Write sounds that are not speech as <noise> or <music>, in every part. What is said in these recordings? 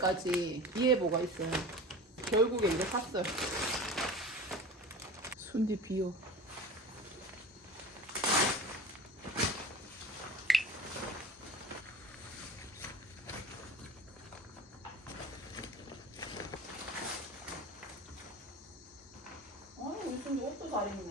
12월까지 이해보가 있어요. 결국에 이거 샀어요. 순디 비오. 아니, 무슨 옷도 잘 입네.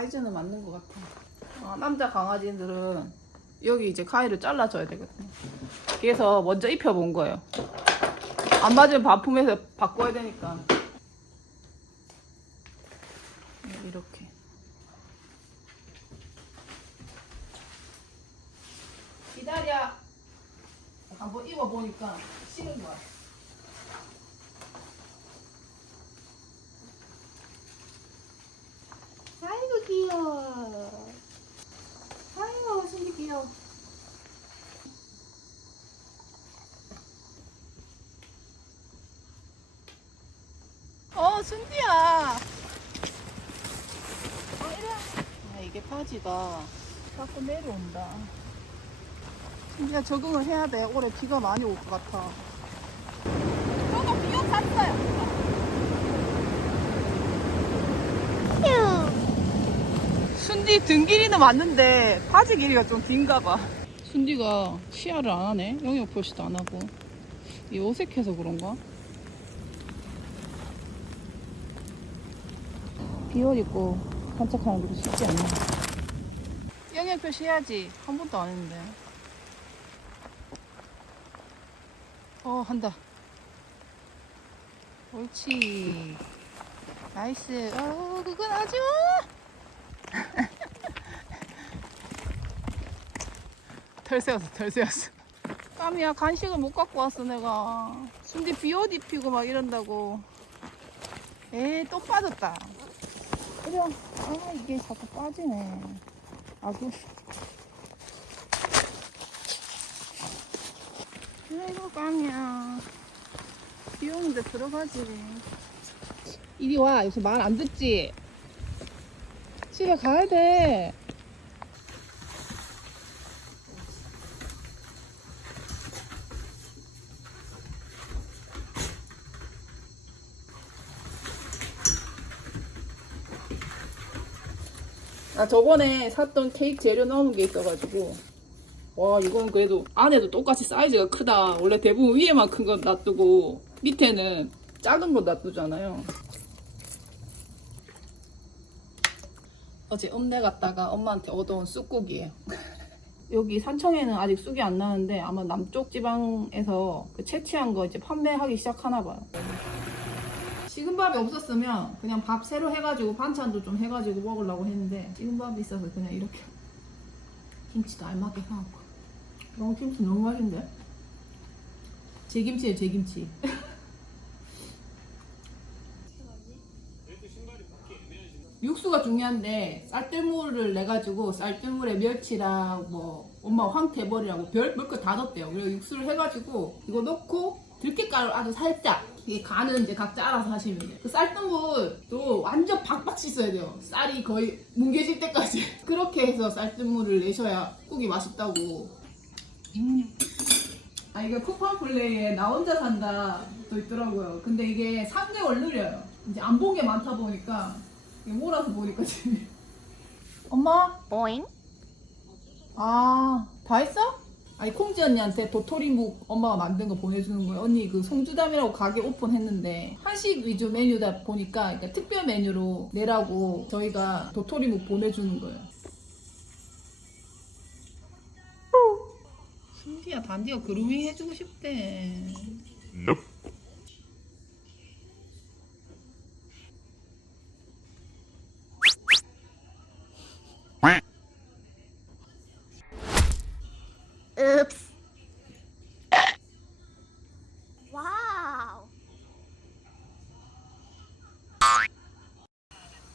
사이즈는 맞는 것 같아. 어, 남자 강아지들은 여기 이제 가위를 잘라줘야 되거든요. 그래서 먼저 입혀본 거예요. 안 맞으면 반품해서 바꿔야 되니까. 네, 이렇게. 기다려. 한번 입어보니까 싫은 거야. 아이고 귀여워. 아이고 순이 귀여워. 어 순디야. 어 이리 와. 아 이게 바지가 자꾸 내려온다. 순디가 적응을 해야 돼. 올해 비가 많이 올 것 같아. 저도 비옷 샀어요. 순디 등 길이는 맞는데 바지 길이가 좀 긴가 봐. 순디가 치아를 안 하네. 영역 표시도 안 하고. 이 어색해서 그런가? 비옷 입고 산책하는 것도 쉽지 않네. 영역 표시 해야지. 한 번도 안 했는데. 어, 한다. 옳지. 나이스. 어, 그건 마! 털 <laughs> 세웠어, 털 세웠어. 까미야, 간식을 못 갖고 왔어, 내가. 순디 비옷 입히고 막 이런다고. 에이, 또 빠졌다. 그래. 아, 이게 자꾸 빠지네. 아구. 아이고, 까미야. 비 오는데 들어가지. 이리 와. 요새 말안 듣지? 집에 가야 돼. 아 저번에 샀던 케이크 재료 나오는 게 있어가지고. 와 이건 그래도 안에도 똑같이 사이즈가 크다. 원래 대부분 위에만 큰 건 놔두고 밑에는 작은 거 놔두잖아요. 어제 읍내 갔다가 엄마한테 얻어온 쑥국이에요. <laughs> 여기 산청에는 아직 쑥이 안 나는데 아마 남쪽 지방에서 그 채취한 거 이제 판매하기 시작하나 봐요 식은 밥이 없었으면 그냥 밥 새로 해가지고 반찬도 좀 해가지고 먹으려고 했는데 식은 밥이 있어서 그냥 이렇게 김치도 알맞게 해갖고. 어 김치 너무 맛있는데? 제 김치예요 제 김치. <laughs> 육수가 중요한데 쌀뜨물을 내가지고 쌀뜨물에 멸치랑 뭐 엄마 황태벌이라고 별별거 다 넣었대요. 그리고 육수를 해가지고 이거 넣고 들깨가루 아주 살짝 이게 간은 이제 각자 알아서 하시면 돼요. 그 쌀뜨물도 완전 박박 씻어야 돼요. 쌀이 거의 뭉개질 때까지. <laughs> 그렇게 해서 쌀뜨물을 내셔야 국이 맛있다고. 음. 아 이게 쿠팡 플레이에 나 혼자 산다 또 있더라고요. 근데 이게 3개월 느려요. 이제 안 본 게 많다 보니까 이게 몰아서 보니까 재미. 엄마? 보잉? 아, 다 했어? 아니, 콩지 언니한테 도토리묵 엄마가 만든 거 보내주는 거예요. 언니 그 송주담이라고 가게 오픈했는데 한식 위주 메뉴다 보니까 그러니까 특별 메뉴로 내라고 저희가 도토리묵 보내주는 거예요. 신기야, 단디가 그루밍 해주고 싶대. Nope. 읍스. 와우.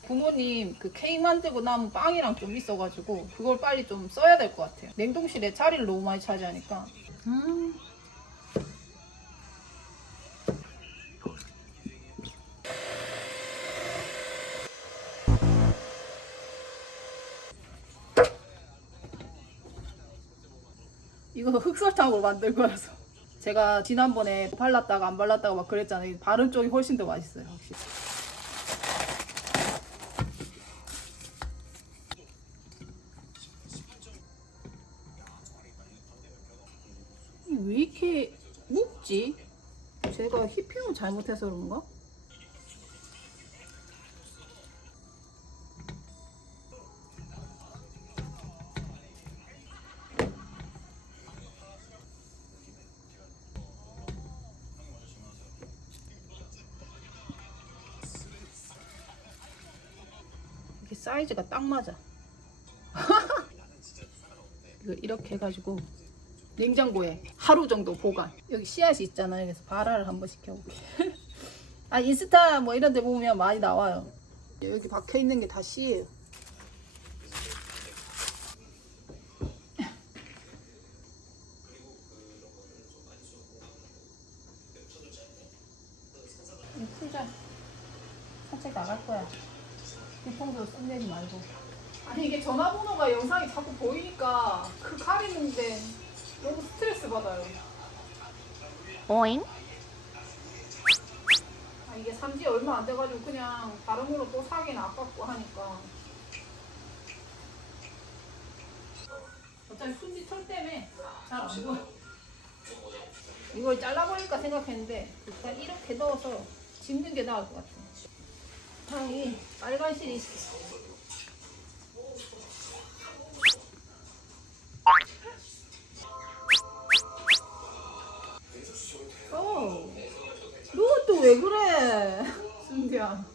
부모님 그 케이크 만들고 남은 빵이랑 좀 있어가지고 그걸 빨리 좀 써야 될 것 같아요. 냉동실에 자리를 너무 많이 차지하니까. 음. 이거 흑설탕으로 만든 거라서. 제가 지난번에 발랐다가 안 발랐다가 막 그랬잖아요. 바른 쪽이 훨씬 더 맛있어요. 확실히. 왜 이렇게 묵지? 제가 휘핑을 잘못해서 그런가? 사이즈가 딱 맞아. <laughs> 이거 이렇게 해가지고 냉장고에 하루 정도 보관. 여기 씨앗이 있잖아요. 그래서 발화를 한번 시켜볼게. <laughs> 아 인스타 뭐 이런 데 보면 많이 나와요. 여기 박혀 있는 게 다 씨예요. 이거 풀자. 산책 나갈 거야. 뒤통수 썸내지 말고. 아니 이게 전화번호가 영상이 자꾸 보이니까 그 가리는데 너무 스트레스 받아요. Oink. 아, 이게 산지 얼마 안 돼가지고 그냥 다름으로 또 사기는 아깝고 하니까. 어차피 순지 털 때문에 잘안 보여. 이걸 잘라버릴까 생각했는데 일단 이렇게 넣어서 집는 게 나을 것 같아. 향이 빨간 실이 왜 그래? 순디야.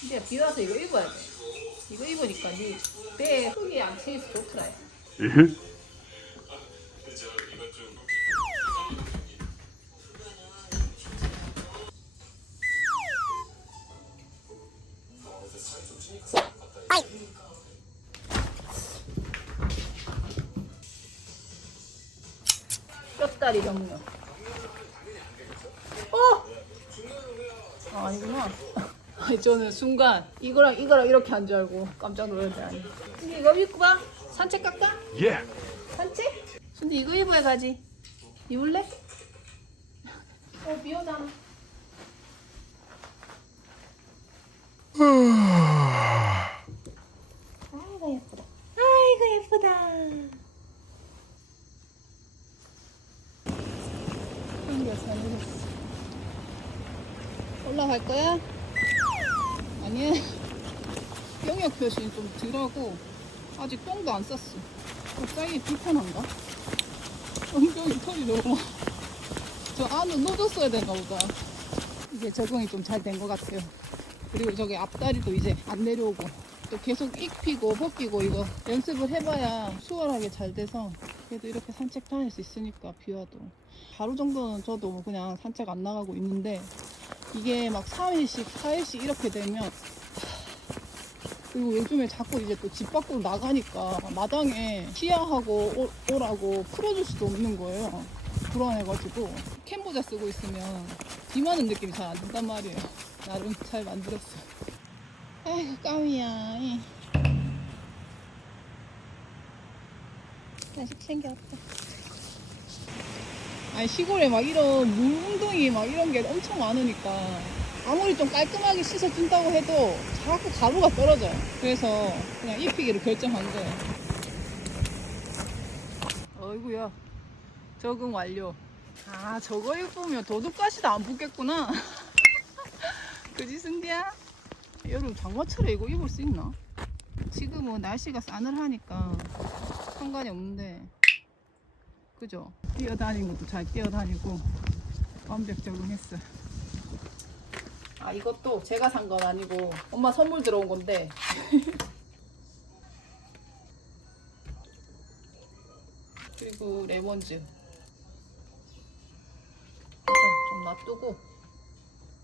순디야 비 와서 이거 입어야 돼. 이거 입으니까 네 배에 흙이 안 채있어 좋더라. 다리 정렬. 어! 아, 아니구나. <laughs> 아니, 저는 순간 이거랑 이거랑 이렇게 한 줄 알고 깜짝 놀랐는데 아니. 순디 이거 입고 봐. 산책 갈까? Yeah. 산책? 순디 이거 입어야 가지. 입을래? 어, 비 오잖아. 아이고 예쁘다. 아이고 예쁘다. 순디가 잘못했어. 올라갈 거야? 아니야. 영역 표시는 좀 덜하고 아직 똥도 안 쌌어. 갑자기 불편한가? 엉덩이 털이 너무. 저 안에 넣어줬어야 되나 보다. 이제 적응이 좀 잘 된 것 같아요. 그리고 저기 앞다리도 이제 안 내려오고 또 계속 익히고 벗기고 이거 연습을 해봐야 수월하게 잘 돼서 그래도 이렇게 산책 다닐 수 있으니까 비 와도 하루 정도는 저도 뭐 그냥 산책 안 나가고 있는데 이게 막 3일씩 4일씩 이렇게 되면 그리고 요즘에 자꾸 이제 또 집 밖으로 나가니까 마당에 시야하고 오, 오라고 풀어줄 수도 없는 거예요. 불안해가지고 캔모자 쓰고 있으면 비 맞는 느낌이 잘 안 든단 말이에요. 나름 잘 만들었어. 아이고 까미야. 이. 자식 생겼다. 아니 시골에 막 이런 물웅덩이 막 이런 게 엄청 많으니까 아무리 좀 깔끔하게 씻어준다고 해도 자꾸 가루가 떨어져요. 그래서 그냥 입히기로 결정한 거예요. 어이구야. 적응 완료. 아 저거 입으면 도둑가시도 안 붙겠구나. <laughs> 그지 승디야? 여름 장마철에 이거 입을 수 있나? 지금은 날씨가 싸늘하니까 상관이 없는데 그죠? 뛰어다니는 것도 잘 뛰어다니고 완벽 적응했어. 아 이것도 제가 산 건 아니고 엄마 선물 들어온 건데. <laughs> 그리고 레몬즙. 좀 놔두고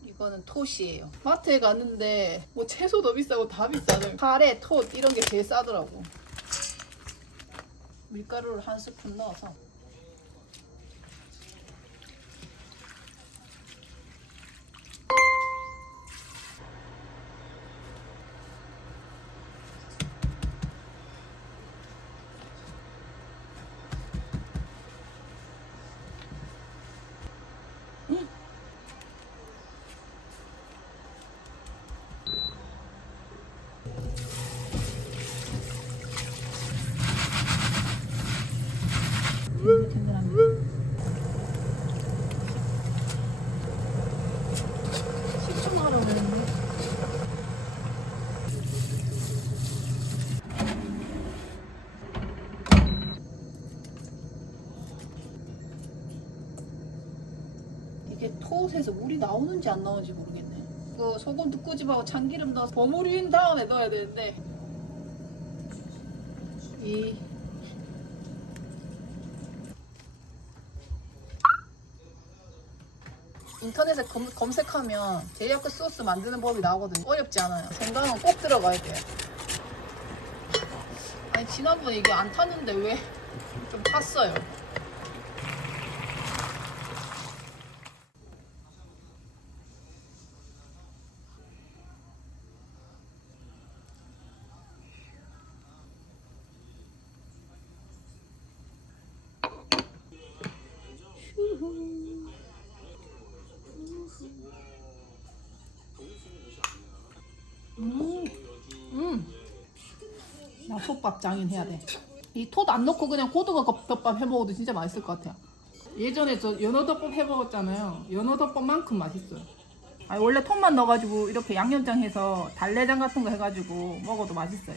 이거는 톳이에요. 마트에 갔는데 뭐 채소도 비싸고 다 비싸요 카레, 톳 이런 게 제일 싸더라고. 밀가루를 한 스푼 넣어서 탱글탱글합니다. 식초 하라고 그랬는데. 이게 나오는지 안 나오는지 모르겠네. 그 소금 두꾸집하고 참기름 넣어서 버무린 다음에 넣어야 되는데 이 인터넷에 검, 검색하면 제이야크 소스 만드는 법이 나오거든요. 어렵지 않아요. 생강은 꼭 들어가야 돼요. 아니 지난번에 이게 안 탔는데 왜 좀 탔어요. 나 솥밥 장인 해야 돼. 이 톳 안 넣고 그냥 고등어 덮밥 해 먹어도 진짜 맛있을 것 같아요. 예전에 저 연어 덮밥 해 먹었잖아요. 연어 덮밥만큼 맛있어요. 아니, 원래 톳만 넣어가지고 이렇게 양념장 해서 달래장 같은 거 해가지고 먹어도 맛있어요.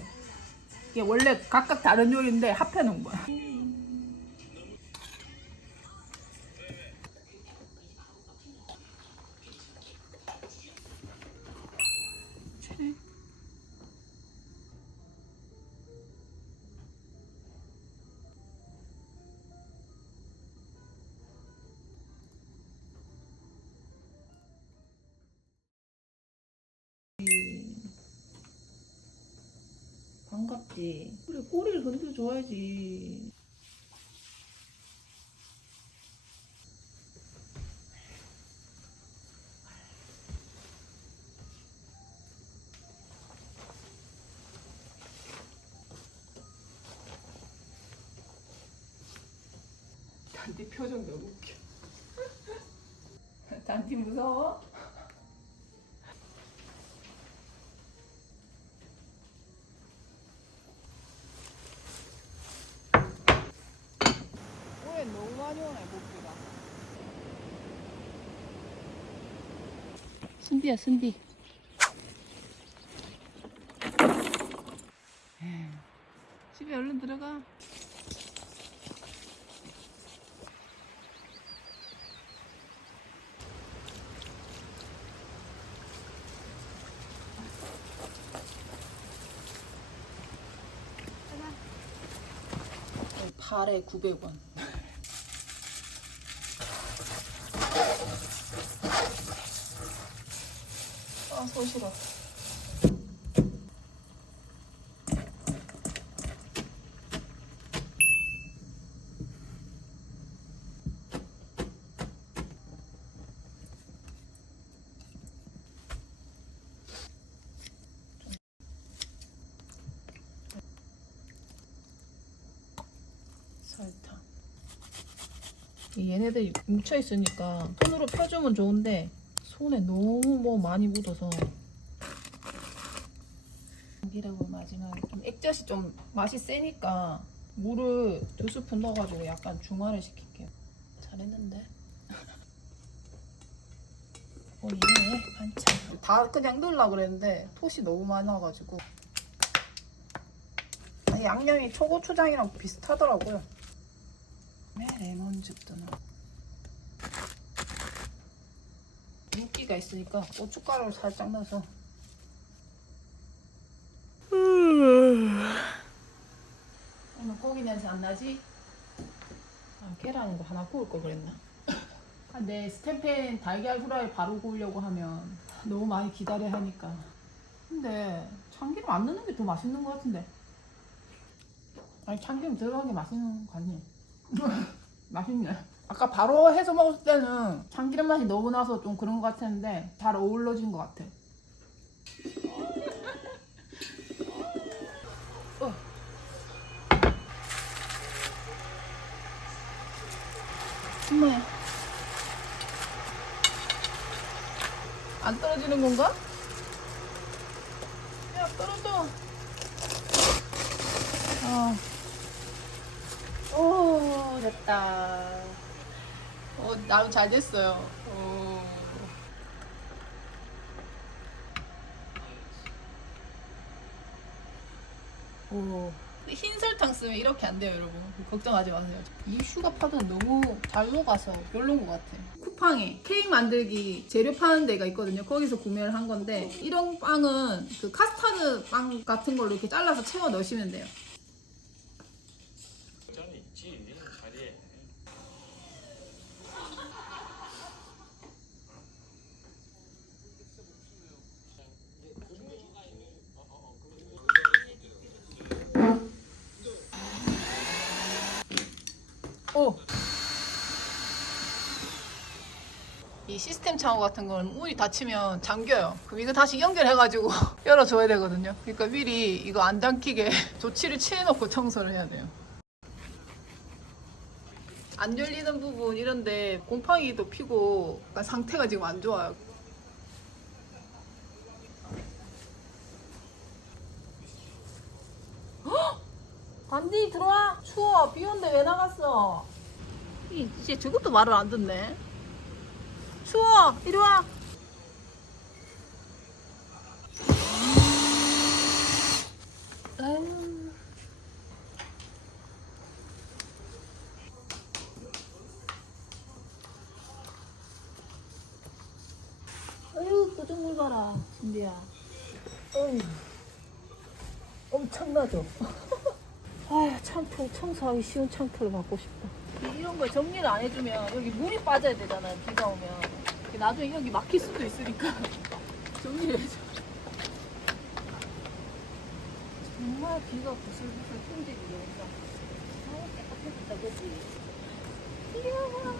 이게 원래 각각 다른 요리인데 합해 놓은 거야. 줘야지. 단디 표정 너무 웃겨. 단디 무서워? 올해 너무 많이 오네 목비가 순비야 순비 집에 얼른 들어가. 발에 900원 아, 손 싫어. 얘네들 이 뭉쳐 있으니까 손으로 펴주면 좋은데 손에 너무 뭐 많이 묻어서. 참기름을 마지막에 좀 액젓이 좀 맛이 세니까 물을 두 스푼 넣어가지고 약간 중화를 시킬게요. 잘했는데? <laughs> 어 이게 반찬. 다 그냥 넣으려고 그랬는데 톳이 너무 많아가지고. 아, 양념이 초고추장이랑 비슷하더라고요. 네, 레몬즙도 넣어 윤기가 있으니까 고춧가루를 살짝 넣어서 오늘 고기 냄새 안 나지? 아, 계란도 하나 구울 걸 그랬나? 근데 스탬펜 달걀 후라이 바로 구우려고 하면 너무 많이 기다려야 하니까 근데 참기름 안 넣는 게 더 맛있는 것 같은데 아니 참기름 들어간 게 맛있는 거 아니에요? <laughs> 맛있네 아까 바로 해서 먹었을 때는 참기름 맛이 너무 나서 좀 그런 것 같았는데 잘 어우러진 것 같아 어. 엄마야 안 떨어지는 건가? 야 떨어져 어. 오 됐다. 어, 나름 잘 됐어요. 어. 오. 흰 설탕 쓰면 이렇게 안 돼요, 여러분. 걱정하지 마세요. 이 슈가 파는 너무 잘 녹아서 별로인 것 같아. 쿠팡에 케이크 만들기 재료 파는 데가 있거든요. 거기서 구매를 한 건데 이런 빵은 그 카스타드 빵 같은 걸로 이렇게 잘라서 채워 넣으시면 돼요. 저는 있지 자리에 오. 이 시스템 창호 같은 건 문이 닫히면 잠겨요. 그럼 이거 다시 연결해가지고 <laughs> 열어줘야 되거든요. 그러니까 미리 이거 안 잠기게 <laughs> 조치를 취해놓고 청소를 해야 돼요. 안 열리는 부분 이런데 곰팡이도 피고 약간 상태가 지금 안 좋아요. 반디 들어와. 추워. 비 온데 왜 나갔어? 이- 이제 저것도 말을 안 듣네. 추워. 이리 와. 아유. 아유 또정물 봐라 진디야. 어휴 엄청나죠 <laughs> 아휴 창틀 청소하기 쉬운 창틀을 갖고 싶다. 이런 거 정리를 안 해주면 여기 물이 빠져야 되잖아요 비가 오면. 나중에 여기 막힐 수도 있으니까. <laughs> 정리를 해줘. 정말 비가 부슬부슬 뿜지고 여기가 아우 깨끗해졌다 그지? 귀여워.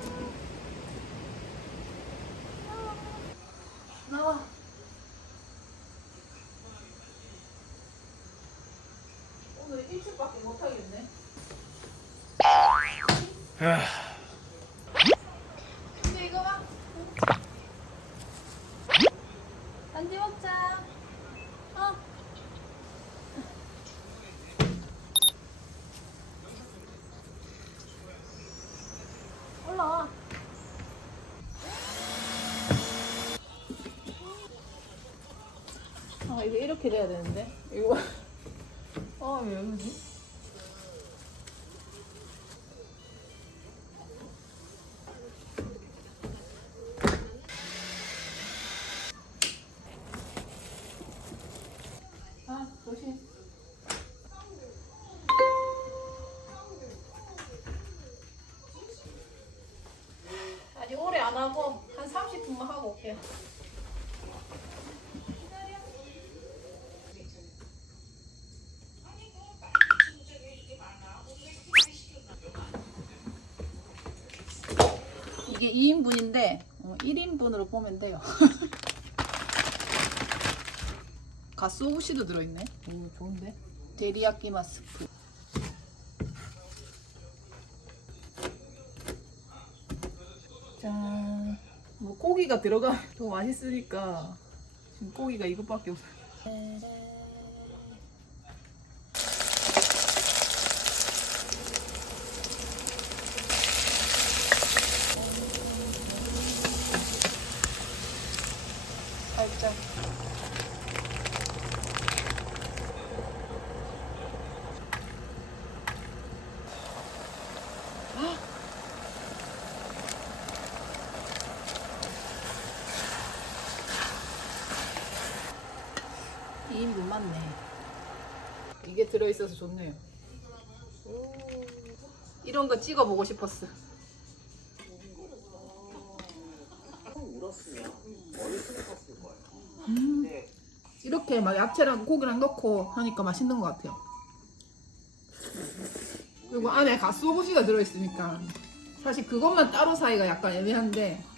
나와 오늘 일찍밖에 못 하겠네. 이제 이거 봐. 단지 먹자. 어. 올라와. 아 이거 이렇게 돼야 되는데 이거 <laughs> 아왜 여기지? 아 조심 아직 오래 안 하고 한 30분만 하고 올게요 이게 2인분인데 어, 1인분으로 보면 돼요. <laughs> 가스오부시도 들어있네. 오 좋은데? 데리야끼 마스프. 짠. 뭐 고기가 들어가면 더 맛있으니까 지금 고기가 이것밖에 없어. 살짝. 이인분 맞네. 이게 들어 있어서 좋네요. 이런 거 찍어 보고 싶었어. 음, 이렇게 막 야채랑 고기랑 넣고 하니까 맛있는 것 같아요. 그리고 안에 가스오부시가 들어있으니까 사실 그것만 따로 사기가 약간 애매한데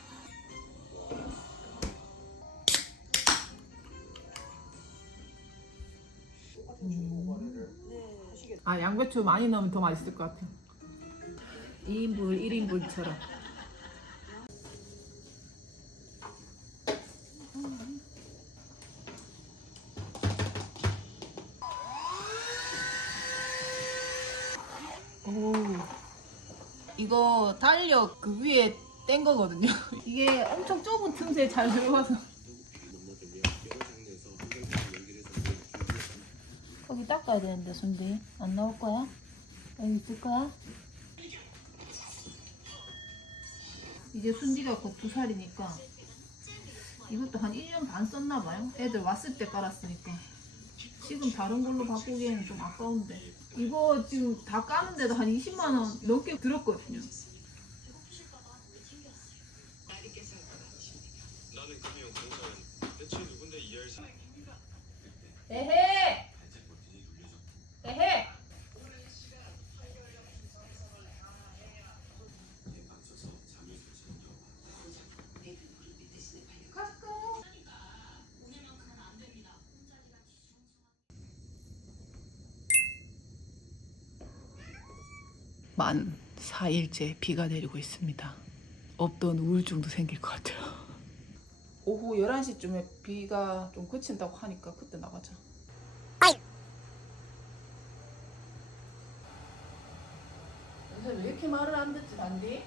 아 양배추 많이 넣으면 더 맛있을 것 같아요 2인분 1인분처럼 오 이거 달력 그 위에 뗀 거거든요. <laughs> 이게 엄청 좁은 틈새에 잘 들어가서. 거기 닦아야 되는데 순디 안 나올 거야? 여기 있을 거야? 이제 순디가 곧 두 살이니까 이것도 한 1년 반 썼나 봐요. 애들 왔을 때 깔았으니까. 지금 다른 걸로 바꾸기에는 좀 아까운데. 이거 지금 다 까는데도 한 20만 원 넘게 들었거든요. 나는 금융 공사원 대체 누군데 이해할 수 에헤! 에헤! 만 4일째 비가 내리고 있습니다. 없던 우울증도 생길 것 같아요. 오후 11시쯤에 비가 좀 그친다고 하니까 그때 나가자. 요새 왜 이렇게 말을 안 듣지, 단디?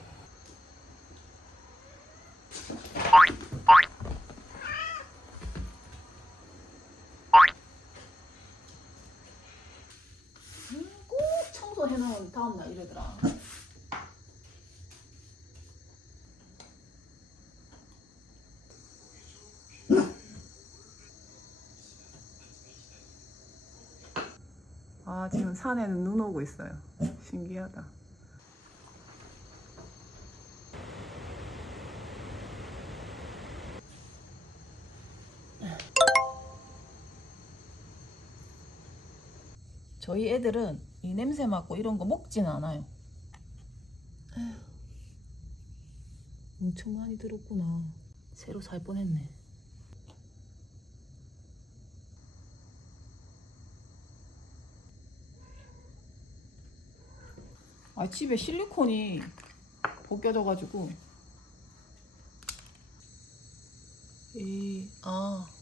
해놓은 다음날 이러더라. 아, 지금 산에는 눈 오고 있어요. 신기하다. 저희 애들은 이 냄새 맡고 이런 거 먹진 않아요. 에휴, 엄청 많이 들었구나. 새로 살 뻔했네. 아 집에 실리콘이 벗겨져가지고 이아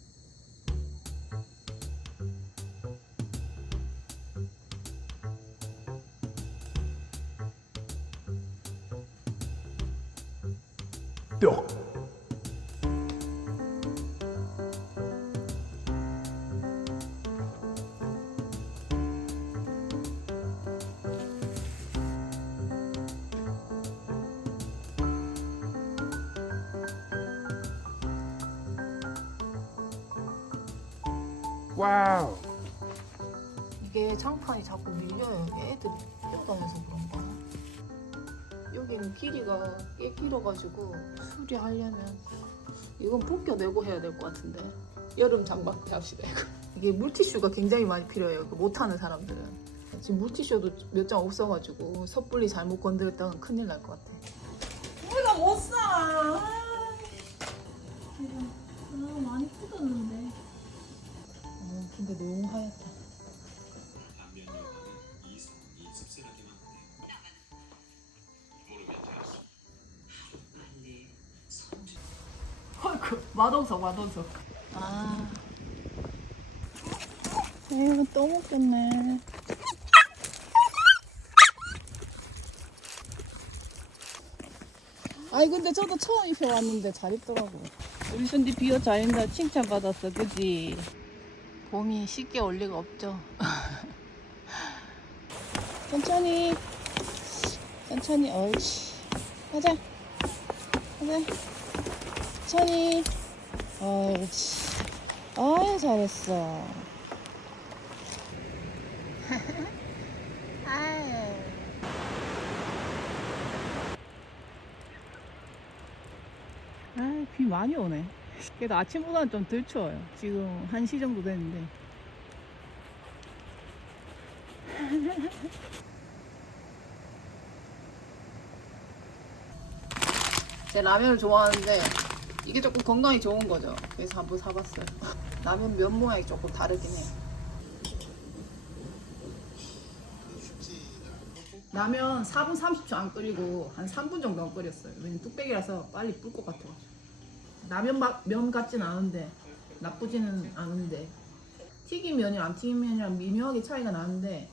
와우 이게 장판이 자꾸 밀려요. 이게 애들이 뛰어다녀서 그런가. 여기는 길이가 꽤 길어가지고 수리하려면 이건 벗겨내고 해야 될 것 같은데 여름 장박대 합시다 이거. 이게 물티슈가 굉장히 많이 필요해요. 그 못하는 사람들은. 지금 물티슈도 몇 장 없어가지고 섣불리 잘못 건드렸다간 큰일 날 것 같아. 우리가 못 사. 마동석 마동석 아 에이구 또 먹겠네. 아이 근데 저도 처음 입혀 왔는데 잘 입더라고 우리 순디 비어 잘인다 칭찬 받았어 그지? 봄이 쉽게 올 리가 없죠. <laughs> 천천히. 천천히 옳지 가자. 가자. 천천히 옳지 아유 잘했어. <laughs> 아유. 아 비 많이 오네. 그래도 아침보다는 좀 덜 추워요. 지금 1시 정도 됐는데. <laughs> 제 라면을 좋아하는데 이게 조금 건강에 좋은 거죠. 그래서 한번 사봤어요. 라면 면 모양이 조금 다르긴 해요. 라면 4분 30초 안 끓이고 한 3분 정도 안 끓였어요. 왜냐면 뚝배기라서 빨리 불 것 같아가지고. 라면 막, 면 같진 않은데 나쁘지는 않은데 튀김 면이 안 튀김 면이랑 미묘하게 차이가 나는데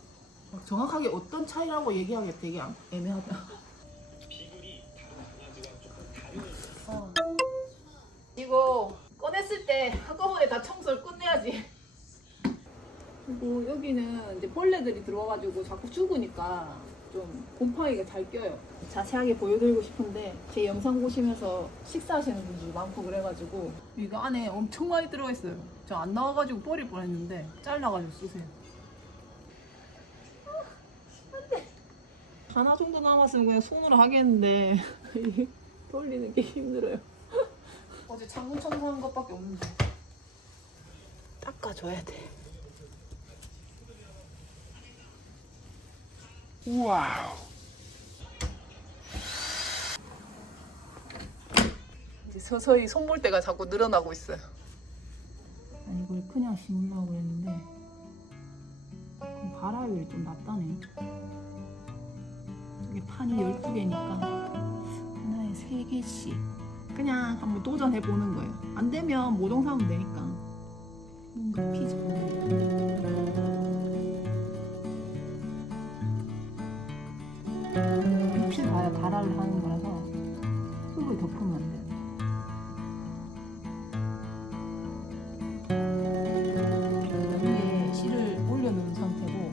정확하게 어떤 차이라고 얘기하기가 되게 애매하다. <laughs> 비율이 다른 강아지가 조금 다른. 이거 꺼냈을 때 한꺼번에 다 청소를 끝내야지. 그리고 여기는 이제 벌레들이 들어와가지고 자꾸 죽으니까 좀 곰팡이가 잘 껴요. 자세하게 보여드리고 싶은데 제 영상 보시면서 식사하시는 분들이 많고 그래가지고 이거 안에 엄청 많이 들어있어요. 저 안 나와가지고 버릴 뻔했는데 잘라가지고 쓰세요. 하나 정도 남았으면 그냥 손으로 하겠는데 <laughs> 돌리는 게 힘들어요. 어제 창문 청소한 것밖에 없는데 닦아줘야 돼. 우와. 이제 서서히 손볼때가 자꾸 늘어나고 있어요. 아니 이걸 그냥 심으려고 그랬는데 바람이 좀 낫다네. 이게 판이 12개니까 하나에 3개씩 그냥 한번 도전해 보는 거예요. 안 되면 모종 사면 되니까. 뭔가 피지. 잎이 다 발화를 하는 거라서 흙을 덮으면 안 돼요. 위에 씨를 올려놓은 상태고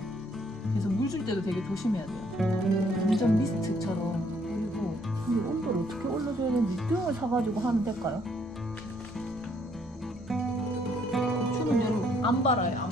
그래서 물 줄 때도 되게 조심해야 돼요. 완전 미스트처럼 이 온도를 어떻게 올려줘야 되는지 등을 사가지고 하면 될까요? 고추는 여러분 안 발아요 안